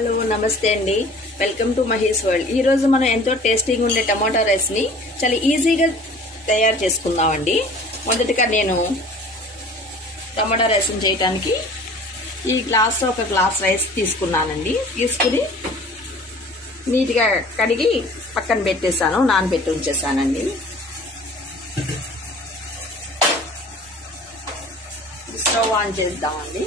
హలో నమస్తే అండి, welcome to Mahesh వరల్డ్. ఈరోజు మనం ఎంతో టేస్టీగా ఉండే టమాటా రైస్ని చాలా ఈజీగా తయారు చేసుకుందామండి. మొదటిగా నేను టమాటా రైస్ని చేయడానికి ఈ గ్లాస్లో ఒక గ్లాస్ రైస్ తీసుకున్నానండి. తీసుకుని నీట్గా కడిగి పక్కన పెట్టేశాను, నానబెట్టి ఉంచేసానండి. స్టవ్ ఆన్ చేద్దామండి.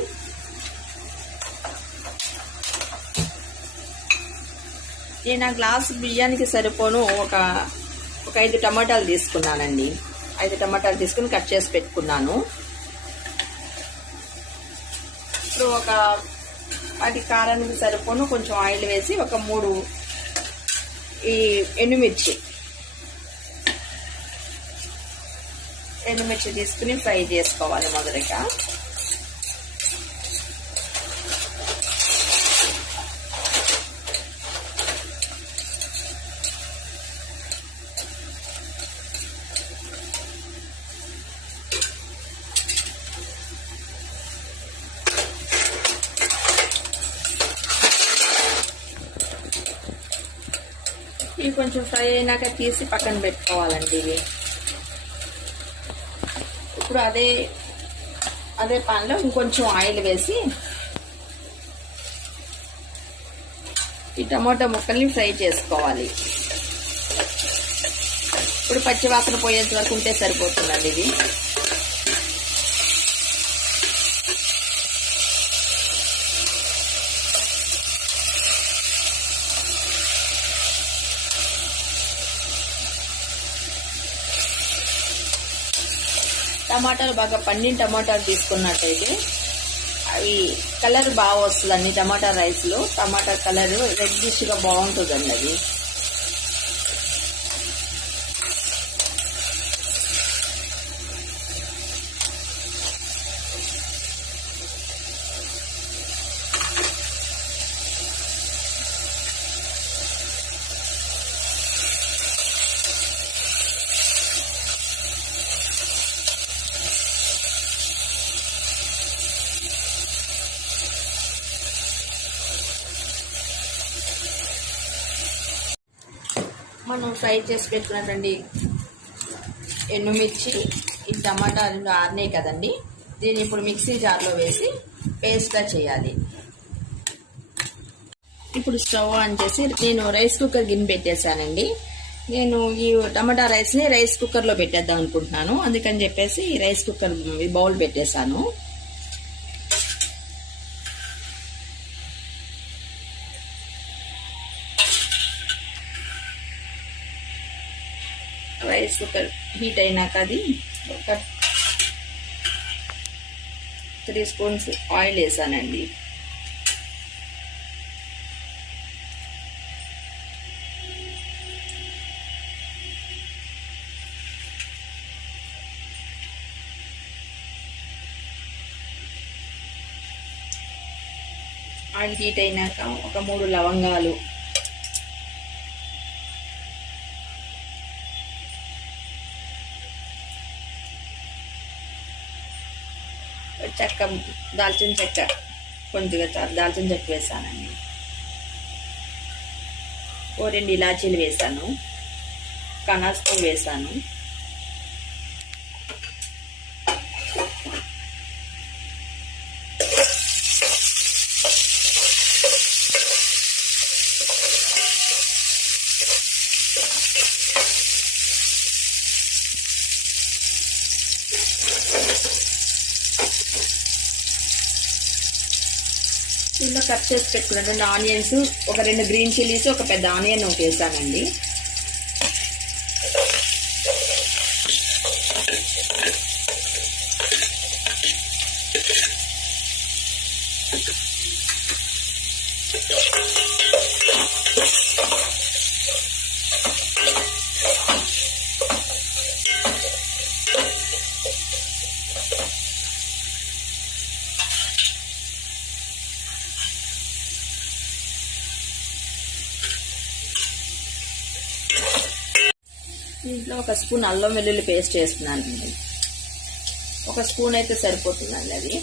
నేను ఆ గ్లాస్ బియ్యానికి సరిపోను ఒక 5 టమాటాలు తీసుకున్నానండి. 5 టమాటాలు తీసుకుని కట్ చేసి పెట్టుకున్నాను. ఇప్పుడు ఒక 10 కారానికి సరిపోను కొంచెం ఆయిల్ వేసి ఒక 3 ఈ ఎండుమిర్చి తీసుకుని ఫ్రై చేసుకోవాలి. మొదటిగా ఇవి కొంచెం ఫ్రై అయినాక తీసి పక్కన పెట్టుకోవాలండి. ఇవి ఇప్పుడు అదే పాన్లో ఇంకొంచెం ఆయిల్ వేసి ఈ టమాటా ముక్కల్ని ఫ్రై చేసుకోవాలి. ఇప్పుడు పచ్చివాసన పోయేంత వరకు ఉంటే సరిపోతుందండి. ఇది టమాటాలు బాగా పండిన టమాటాలు తీసుకున్నట్టయితే అవి కలర్ బాగా వస్తుందండి. టమాటా రైస్లో టమాటా కలర్ రెడ్డిష్గా బాగుంటుందండి. అది మనం ఫ్రై చేసి పెట్టుకున్నటువంటి ఎండుమిర్చి ఈ టమాటా రెండు ఆరినాయి కదండి. దీన్ని ఇప్పుడు మిక్సీ జార్లో వేసి పేస్ట్గా చేయాలి. ఇప్పుడు స్టవ్ ఆన్ చేసి నేను రైస్ కుక్కర్ గిన్నె పెట్టేశానండి. నేను ఈ టమాటా రైస్ని రైస్ కుక్కర్లో పెట్టేద్దాం అనుకుంటున్నాను. అందుకని చెప్పేసి రైస్ కుక్కర్ బౌల్ పెట్టేశాను. రైస్ కుక్కర్ హీట్ అయినాక అది ఒక 3 స్పూన్స్ ఆయిల్ వేసానండి. ఆయిల్ హీట్ అయినాక ఒక 3 లవంగాలు, చెక్క, దాల్చిన చెక్క, కొద్దిగా దాల్చిన చెక్క వేసానండి. 2 ఇలాచీలు వేసాను, కనాస్తో వేసాను. ఇందులో కట్ చేసి పెట్టుకున్నటువంటి ఆనియన్స్, ఒక 2 గ్రీన్ చిల్లీస్, ఒక పెద్ద ఆనియన్ వేసానండి. దీంట్లో ఒక స్పూన్ అల్లం వెల్లుల్లి పేస్ట్ వేస్తున్నానండి. ఒక స్పూన్ అయితే సరిపోతుందండి. అది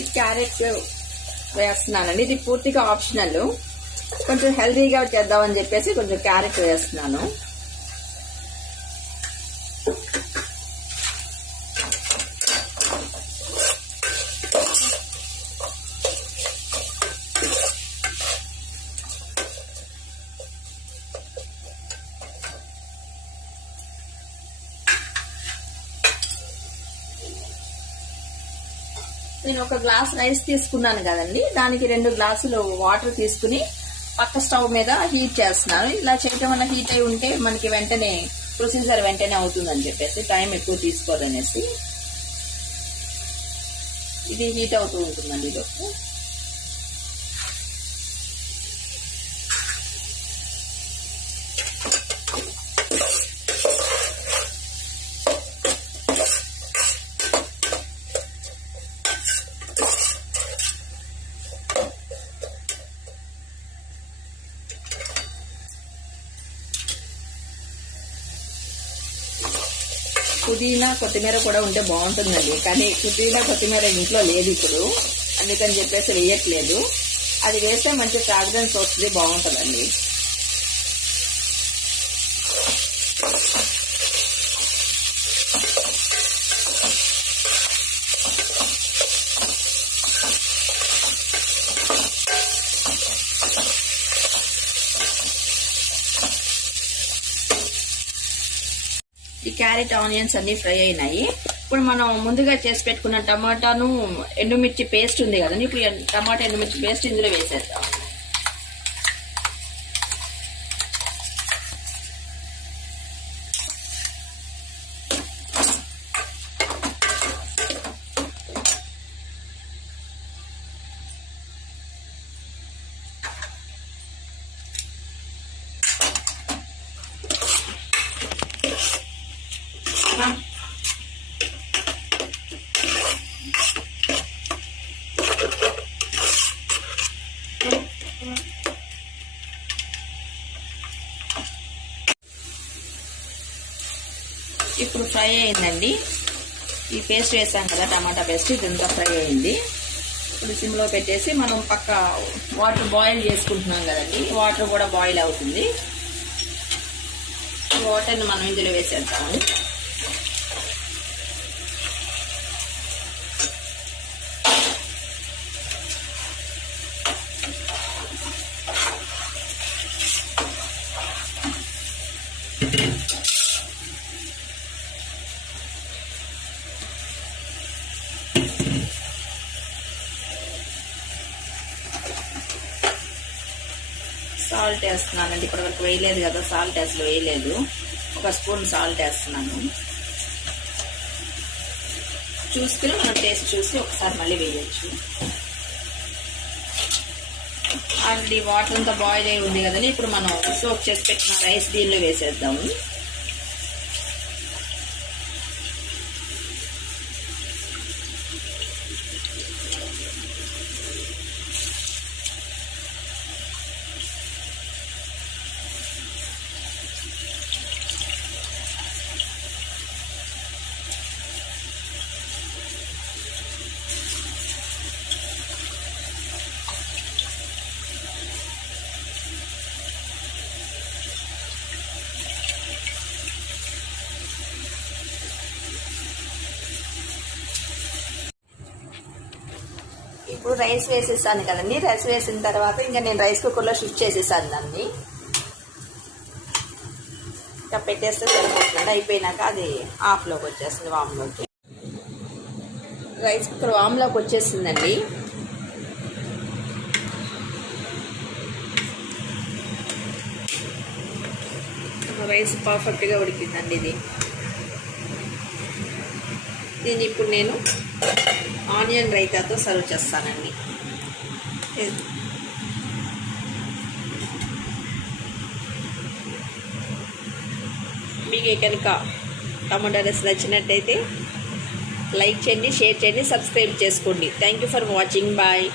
ఈ క్యారెట్ వేస్తున్నానండి. ఇది పూర్తిగా ఆప్షనల్. కొంచెం హెల్తీగా చేద్దామని చెప్పేసి కొంచెం క్యారెట్ వేస్తున్నాను. నేను ఒక గ్లాస్ రైస్ తీసుకున్నాను కదండి, దానికి 2 గ్లాసులు వాటర్ తీసుకుని పక్క స్టవ్ మీద హీట్ చేస్తున్నాను. ఇలా చేయటం వల్ల హీట్ అయి ఉంటే మనకి వెంటనే ప్రొసీజర్ వెంటనే అవుతుందని చెప్పేసి, టైం ఎక్కువ తీసుకోదనేసి ఇది హీట్ అవుతూ ఉంటుందండి. ఇదొక పుదీనా కొత్తిమీర కూడా ఉంటే బాగుంటుందండి, కానీ పుదీనా కొత్తిమీర ఇంట్లో లేదు ఇప్పుడు, అందుకని చెప్పేసి వేయట్లేదు. అది వేస్తే మంచి ఫ్రాగ్రెన్స్ వస్తుంది, బాగుంటుందండి. ఈ క్యారెట్ ఆనియన్స్ అన్ని ఫ్రై అయినాయి. ఇప్పుడు మనం ముందుగా చేసి పెట్టుకున్న టమాటాను ఎండుమిర్చి పేస్ట్ ఉంది కదండి, ఇప్పుడు టమాటా ఎండుమిర్చి పేస్ట్ ఇందులో వేసేద్దాం. ఇప్పుడు ఫ్రై అయిందండి. ఈ పేస్ట్ వేసాం కదా, టమాటా పేస్ట్, ఇదంతా ఫ్రై అయింది. ఇప్పుడు సిమ్లో పెట్టేసి మనం పక్క వాటర్ బాయిల్ చేసుకుంటున్నాం కదండి, వాటర్ కూడా బాయిల్ అవుతుంది. ఈ వాటర్ని మనం ఇందులో వేసేద్దాము. సాల్ట్ వేస్తున్నానండి, ఇప్పటివరకు వేయలేదు కదా, సాల్ట్ అసలు వేయలేదు. 1 స్పూన్ సాల్ట్ వేస్తున్నాను. చూసుకుని మనం టేస్ట్ చూసి ఒకసారి మళ్ళీ వేయచ్చు. ఆల్రెడీ వాటర్ అంతా బాయిల్ అయి ఉంది కదండి, ఇప్పుడు మనం సోక్ చేసి పెట్టిన రైస్ దీనిలో వేసేద్దాము. ఇప్పుడు రైస్ వేసేసాను కదండి, రైస్ వేసిన తర్వాత ఇంకా నేను రైస్ కుక్కర్లో షిఫ్ట్ చేసేసాను దాన్ని. ఇంకా పెట్టేస్తే సరిపోతుంది. అయిపోయినాక అది ఆఫ్లోకి వచ్చేస్తుంది, వామ్లోకి. రైస్ కుక్కర్ వామ్లోకి వచ్చేసిందండి. రైస్ పర్ఫెక్ట్గా ఉడికిందండి ఇది. దీన్ని ఇప్పుడు నేను ఆనియన్ రైతాతో సర్వ్ చేస్తానండి. మీకు కనుక టమాటా రైస్ నచ్చినట్టయితే లైక్ చేయండి, షేర్ చేయండి, సబ్స్క్రైబ్ చేసుకోండి. Thank you for watching. Bye.